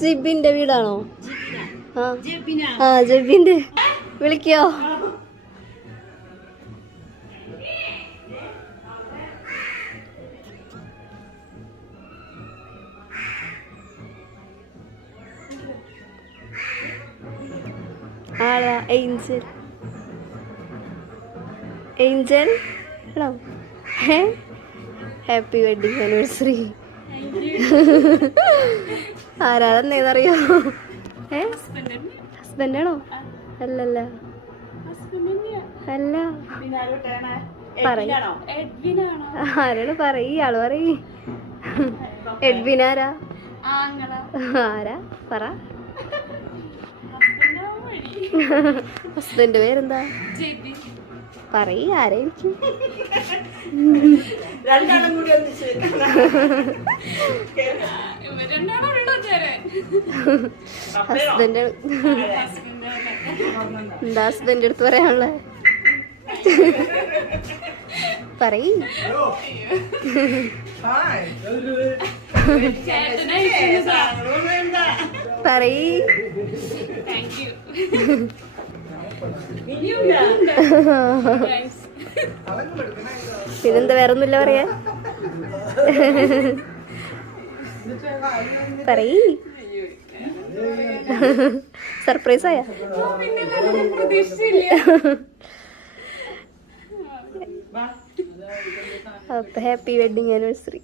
ജിബിന്റെ വീടാണോ? ആ ജബിന്റെ. വിളിക്കോ? ആളാ Angel. Angel hello. Happy wedding anniversary. ആരാധനറിയോ? ഹസ്ബൻഡാണോ? അല്ലല്ല അല്ല. ആരാണ് പറയ്? ആള് പറയ്. എഡ്വിൻ ആരാ? ആരാ പറ. ഹസ്ബൻഡ് പേരെന്താ? പറയ്. ആരായിരിക്കും? ഹസ്ബൻഡ് എന്താ ഹസ്ബൻഡ് അടുത്ത് പറയാനുള്ള? പറയ്. പറയ്. പിന്നെന്താ വേറൊന്നുമില്ല പറയാ? പറയ്. സർപ്രൈസ് ആയ? അപ്പൊ ഹാപ്പി വെഡിങ് ആനിവേഴ്സറി.